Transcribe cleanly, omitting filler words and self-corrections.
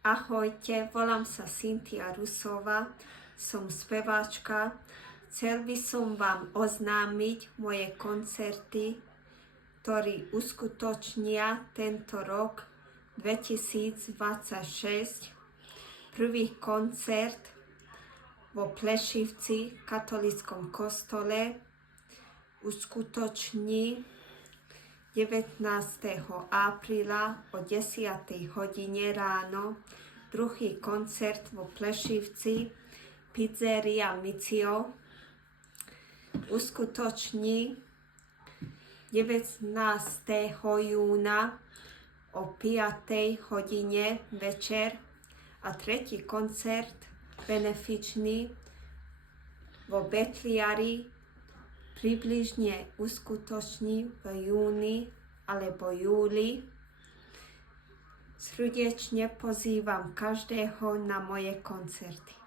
Ahojte, volám sa Cynthia Rusová, som speváčka. Chcel by som vám oznámiť moje koncerty, ktoré uskutočnia tento rok 2026. Prvý koncert vo Plešivci, katolíckom kostole, uskutoční 19. apríla o 10. hodine ráno. Druhý koncert vo Plešivci, Pizzeria Micio, uskutoční 19. júna o 5. hodine večer a tretí koncert benefičný vo Betliari približne uskutoční v júni alebo júli. Srdečne pozývam každého na moje koncerty.